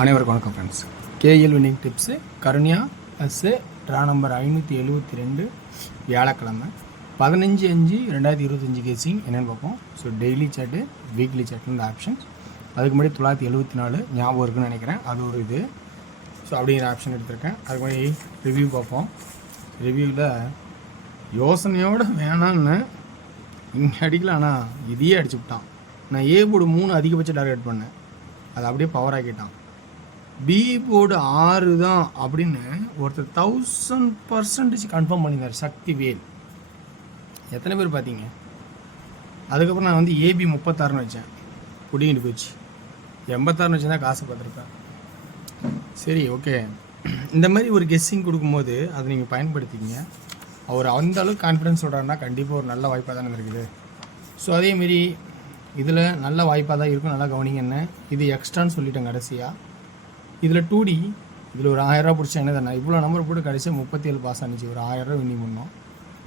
அனைவருக்கும் வணக்கம் friends. KL winning tips Karunya plus draw number 572 வியாழக்கிழமை 15/5/2025 கேசிங் என்னென்னு பார்ப்போம். So daily chart, weekly chart இந்த ஆப்ஷன்ஸ். அதுக்கு முன்னாடி 974 ஞாபகம் இருக்குன்னு நினைக்கிறேன், அது ஒரு இது. ஸோ அப்படிங்கிற ஆப்ஷன் எடுத்திருக்கேன். அதுக்கு முன்னாடி ரிவ்யூ பார்ப்போம். ரிவ்யூவில் யோசனையோடு வேணான்னு இங்கே அடிக்கல, ஆனால் இதையே அடிச்சு விட்டான். நான் ஏ போர்டு 3 அதிகபட்ச டார்கெட் பண்ணேன், அதை அப்படியே பவர் ஆக்கிட்டான். பி போர்டு 6 தான் அப்படின்னு ஒருத்தர் 1000% கன்ஃபார்ம் பண்ணியிருந்தார், சக்தி வேல். எத்தனை பேர் பார்த்தீங்க? அதுக்கப்புறம் நான் வந்து ஏபி 36ன்னு வச்சேன், குடிங்கிட்டு போச்சு. 86ன்னு வச்சு தான் காசு பார்த்துருப்பேன். சரி, ஓகே. இந்த மாதிரி ஒரு கெஸ்ஸிங் கொடுக்கும்போது அதை நீங்கள் பயன்படுத்திக்கிங்க. அவர் அந்த அளவுக்கு கான்ஃபிடன்ஸ் சொல்கிறாருன்னா கண்டிப்பாக ஒரு நல்ல வாய்ப்பாக தானே இருக்குது. ஸோ அதேமாரி இதில் நல்ல வாய்ப்பாக தான் இருக்கும், நல்லா கவனிங்க. என்ன இது எக்ஸ்ட்ரான்னு சொல்லிட்டேன் கடைசியாக. இதில் 2D, இதில் ஒரு 1000 ரூபா பிடிச்சா என்ன தானே, இவ்வளோ நம்பர் போட்டு கடைசியாக 37 பாஸ் ஆனிச்சு, ஒரு 1000 ரூபா வின்னி பண்ணோம்.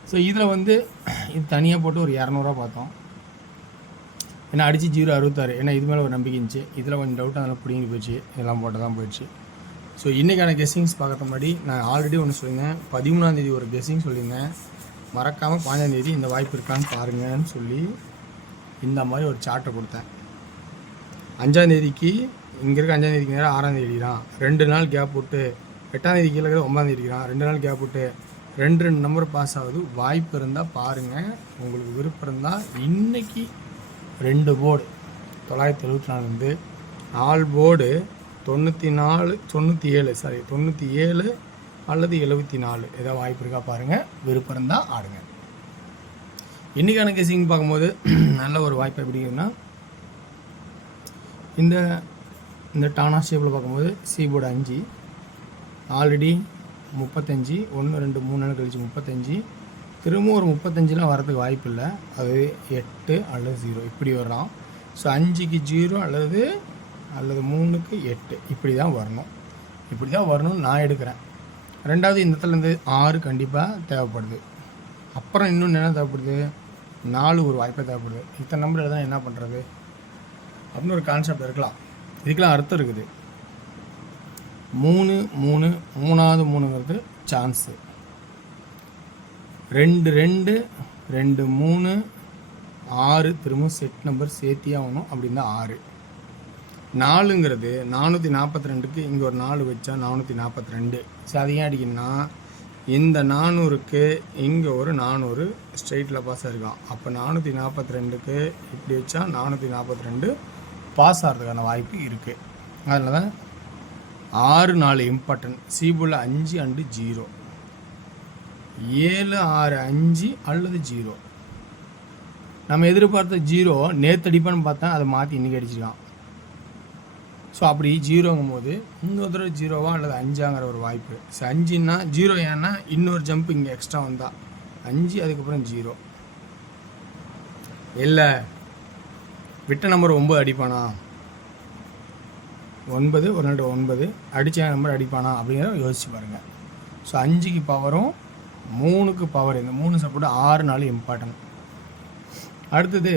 ஸோ இதில் வந்து இது தனியாக போட்டு ஒரு 200 பார்த்தோம். ஏன்னா அடித்து 0.66, ஏன்னா இது மேலே ஒரு நம்பிக்கை இருந்துச்சு. இதில் கொஞ்சம் டவுட், அதெல்லாம் பிடிங்கி போயிடுச்சு, இதெல்லாம் போட்டு தான் போயிடுச்சு. ஸோ இன்றைக்கான கெஸ்ஸிங்ஸ் பார்க்கற முன்னாடி நான் ஆல்ரெடி ஒன்று சொல்லியிருந்தேன், 13ஆம் தேதி ஒரு கெஸ்ஸிங் சொல்லியிருந்தேன். மறக்காமல் 15ஆம் தேதி இந்த வாய்ப்பு இருக்கான்னு பாருங்கன்னு சொல்லி இந்த மாதிரி ஒரு சார்ட்டை கொடுத்தேன். 5ஆம் தேதிக்கு இங்கே இருக்க 5ஆம் தேதிக்கு நேரம் 6ஆம் தேதி தான், 2 நாள் கேப் விட்டு 8ஆம் தேதி கீழே 9ஆம் தேதி தான், 2 நாள் கேப் விட்டு 2 நம்பர் பாஸ் ஆகுது. வாய்ப்பு இருந்தால் பாருங்கள், உங்களுக்கு விருப்பம் இருந்தால். இன்றைக்கி 2 போர்டு 974 வந்து 4 போர்டு 97 அல்லது 74, ஏதாவது வாய்ப்பு இருக்கா பாருங்கள். விருப்பம் இருந்தால் ஆடுங்க. இன்றைக்கான கெஸிங் பார்க்கும்போது நல்ல ஒரு வாய்ப்பு எப்படி இருக்குன்னா, இந்த டானா ஷேப்பில் பார்க்கும்போது சி போர்டு 5 ஆல்ரெடி 35, 1 2 3 நாள் கழிச்சு 35, திரும்ப ஒரு 35லாம் வரதுக்கு வாய்ப்பு இல்லை. அது 8 அல்லது 0 இப்படி வரலாம். ஸோ 5க்கு 0 அல்லது 3க்கு 8 இப்படி தான் வரணும்னு நான் எடுக்கிறேன். ரெண்டாவது இந்த இடத்துலேருந்து 6 கண்டிப்பாக தேவைப்படுது. அப்புறம் இன்னொன்று என்ன தேவைப்படுது, 4 ஒரு வாய்ப்பாக தேவைப்படுது. இத்தனை நம்பர் தான் என்ன பண்ணுறது அப்படின்னு ஒரு கான்செப்ட் இருக்கலாம். இதுக்கெல்லாம் அர்த்தம் இருக்குது. 3 மூணாவது 3ங்கிறது சான்ஸு. 2 2 2 3 6 திரும்ப செட் நம்பர் சேர்த்தியே ஆகணும், அப்படின்னா 6. 4ங்கிறது 442க்கு இங்கே ஒரு 4 வச்சா 442. சரி, அது ஏன் அடிக்கணும்னா இந்த 400க்கு இங்கே ஒரு 400 ஸ்ட்ரெயிட்டில் பாஸ் ஆகிருக்கான். அப்போ 442க்கு இப்படி வச்சா 442 பாஸ் ஆகிறதுக்கான வாய்ப்பு இருக்குது. அதனால தான் 6 4 இம்பார்ட்டன்ட். சிபுல 5 அண்டு 0, 7 6 5 அல்லது 0. நம்ம எதிர்பார்த்த 0 நேற்று அடிப்பான்னு பார்த்தா அதை மாற்றி இன்றைக்கி அடிச்சிருக்கான். ஸோ அப்படி 0ங்கும் போது இன்னொரு தடவை 0வா அல்லது 5ஆங்கிற ஒரு வாய்ப்பு. ஸோ 5ன்னா 0, ஏன்னா இன்னொரு ஜம்ப் இங்கே எக்ஸ்ட்ரா வந்தால் 5, அதுக்கப்புறம் 0 இல்லை. விட்ட நம்பர் 9 அடிப்பானா, 9 ஒரு நாள் 9 அடித்த நம்பர் அடிப்பானா அப்படிங்கிறத யோசிச்சு பாருங்கள். ஸோ 5க்கு பவரும் 3க்கு பவர், இந்த 3 சப்போர்ட்டு 6 4 இம்பார்ட்டன்ட். அடுத்தது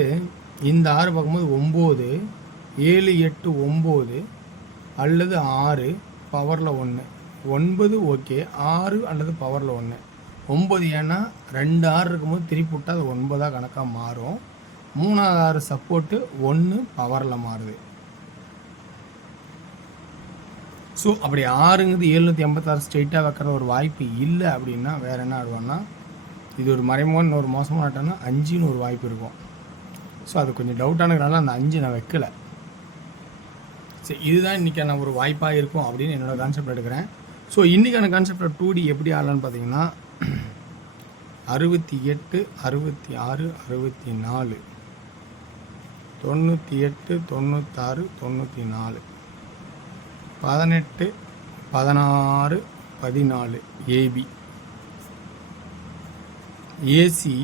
இந்த 6 பார்க்கும்போது 9 7 8 9 அல்லது 6 பவரில் 1, 9 ஓகே, 6 அல்லது பவரில் 1. 9 ஏன்னா 2 6 இருக்கும்போது திருப்பி விட்டால் அது 9ஆக கணக்காக மாறும். 3வது 6 சப்போர்ட்டு 1 பவரில் மாறுது. ஸோ அப்படி 6ங்கிறது 786 ஸ்ட்ரெயிட்டாக வைக்கிற ஒரு வாய்ப்பு இல்லை. அப்படின்னா வேறு என்ன ஆடுவான்னா, இது ஒரு மறைமுகன்னு ஒரு மோசமாக ஆட்டோன்னா 5ன்னு ஒரு வாய்ப்பு இருக்கும். ஸோ அது கொஞ்சம் டவுட்டானதுனால அந்த 5 நான் வைக்கலை. சரி, இதுதான் இன்றைக்கான ஒரு வாய்ப்பாக இருக்கும் அப்படின்னு என்னோடய கான்செப்ட் எடுக்கிறேன். ஸோ இன்றைக்கான கான்செப்டில் 2D எப்படி ஆடலான்னு பார்த்தீங்கன்னா, 68 66 64 98 96 94 18 16 14 ஏபி, ஏசி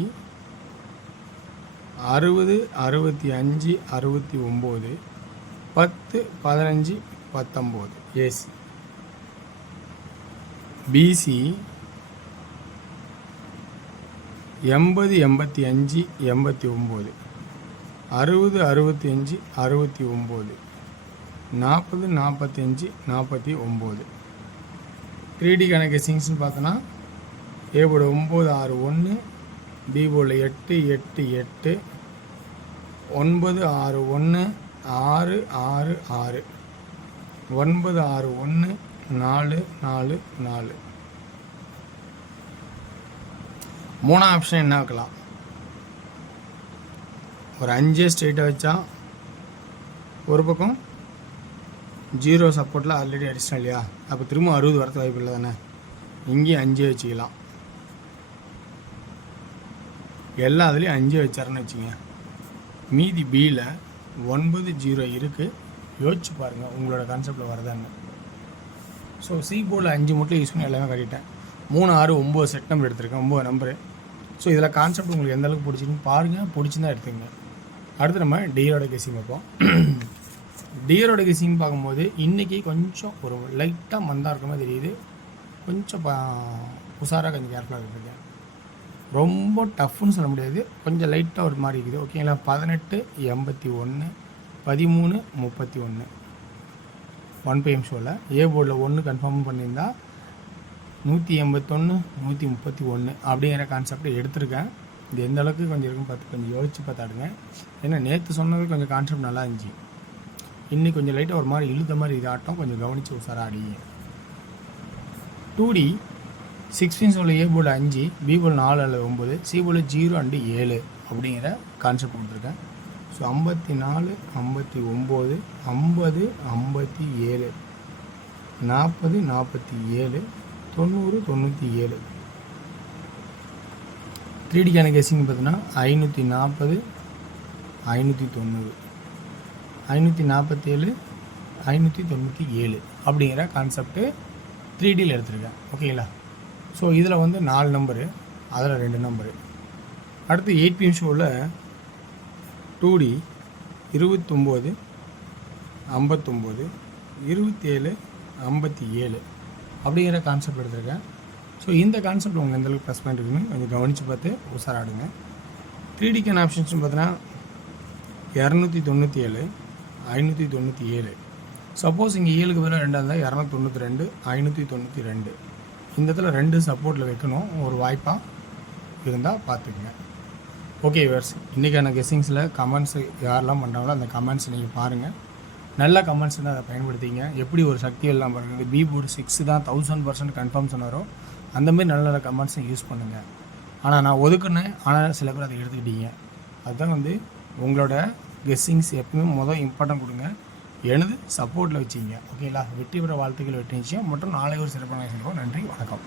60 65 69 10 15 19 ஏசி, பிசி 80 85 89 60 65 69 40, 45, 49. 3Dக்கான கெஸ்ஸிங்ஸ்னு பார்த்தோன்னா ஏ போர்டு 9, 6, 1, பி போர்டில் 8, 8, 8, 9, 6, 1, 6, 6, 6, 9, 6, 1, 4, 4, 4. 3 ஆப்ஷன் என்ன வைக்கலாம்? ஒரு 5 ஸ்ட்ரெயிட்டாக வச்சா ஒரு பக்கம் 0 சப்போர்ட்டில் ஆல்ரெடி அடிச்சிட்டோம் இல்லையா, அப்போ திரும்ப 60 வரது வாய்ப்பு இல்லை தானே. இங்கேயும் 5 வச்சுக்கலாம். எல்லா இதுலேயும் 5 வச்சாருன்னு வச்சுங்க. மீதி பியில் 9, 0 இருக்குது. யோசிச்சு பாருங்கள் உங்களோட கான்செப்டில் வரதான்னு. ஸோ சி போர்டில் 5 மட்டும் யூஸ் பண்ணி எல்லாமே கட்டிட்டேன். 3, 6, 9 செட் நம்பர் எடுத்திருக்கேன், 9 நம்பரு. ஸோ இதில் கான்செப்ட் உங்களுக்கு எந்த அளவுக்கு பிடிச்சிருக்குன்னு பாருங்கள், பிடிச்சிருந்தா எடுத்துங்க. அடுத்து நம்ம டியரோட கெஸ்ஸிங் வைப்போம். டியரோட கெஸ்ஸிங் பார்க்கும்போது இன்றைக்கி கொஞ்சம் ஒரு லைட்டாக மந்தாக இருக்க மாதிரி தெரியுது. கொஞ்சம் உஷாராக கொஞ்சம் கேர்ஃபுல்லாக இருக்குது. ரொம்ப டஃப்னு சொல்ல முடியாது, கொஞ்சம் லைட்டாக ஒரு மாதிரி இருக்குது. ஓகேங்களா. 18, 81, 13, 31 1 PM ஷோவில் ஏ போர்டில் 1 கன்ஃபார்ம் பண்ணியிருந்தா 181, 131 அப்படிங்கிற கான்செப்டை எடுத்திருக்கேன். இது எந்த அளவுக்கு கொஞ்சம் இருக்குன்னு பார்த்து கொஞ்சம் யோசிச்சு பார்த்தாடுங்க. ஏன்னா நேற்று சொன்னது கொஞ்சம் கான்செப்ட் நல்லா இருந்துச்சு, இன்னைக்கு கொஞ்சம் லைட்டாக ஒரு மாதிரி இழுத்த மாதிரி இது ஆட்டம், கொஞ்சம் கவனித்து உசாரா அடிங்க. 2D 16 உள்ள ஏ போர்டு 5, பி போர்டு 4 அல்லது 9, சி போர்டு 0 and 7 அப்படிங்கிற கான்செப்ட் கொடுத்துருக்கேன். ஸோ 54, 59, 50, 57, 40, 47, 90, 97. 3Dக்கான கெஸ்ஸிங் பார்த்தீங்கன்னா 540, 590, 547, 597 அப்படிங்கிற கான்செப்ட்டு 3Dயில் எடுத்திருக்கேன். ஓகேங்களா. ஸோ இதில் வந்து 4 நம்பரு, அதில் 2 நம்பரு. அடுத்து 8 PM ஷோவில் 2D 29, 59, 27, 57 அப்படிங்கிற கான்செப்ட் எடுத்திருக்கேன். ஸோ இந்த கான்செப்ட் உங்களுக்கு எந்தளவுக்கு ப்ளஸ் பாயிண்ட் இருக்குன்னு கொஞ்சம் கவனித்து பார்த்து உசாராடுங்க. 3Dக்கான ஆப்ஷன்ஸ்னு பார்த்தீங்கன்னா 297, 597. சப்போஸ் இங்கே 7க்கு பதிலாக 2 இருந்தால் 292, 592. இந்த இடத்துல 2 சப்போர்ட்டில் வைக்கணும், ஒரு வாய்ப்பாக இருந்தால் பார்த்துக்குங்க. ஓகே வியூவர்ஸ், இன்றைக்கான கெஸ்ஸிங்ஸில் கமெண்ட்ஸ் யாரெல்லாம் பண்ணுறாங்களோ அந்த கமெண்ட்ஸ் நீங்கள் பாருங்கள். நல்ல கமெண்ட்ஸ் தான் அதை பயன்படுத்திங்க. எப்படி ஒரு சக்தி எல்லாம் பாருங்கள். பி போர்டு 6 தான் 1000% கன்ஃபார்ம் சொன்னாரோ அந்தமாரி நல்ல நல்ல கமெண்ட்ஸை யூஸ் பண்ணுங்கள். ஆனால் நான் ஒதுக்குனேன், ஆனால் சில பேர் அதை எடுத்துக்கிட்டீங்க. அதுதான் வந்து உங்களோட கெஸ்ஸிங்ஸ் எப்பவுமே இம்பார்ட்டன்ட் கொடுங்க. எனது சப்போர்ட்டில் வச்சிங்க. ஓகேங்களா. வெற்றி பெற வாழ்த்துக்கள், வெற்றி நிச்சயம் மற்றும் நாளை ஒரு சிறப்பான. நன்றி, வணக்கம்.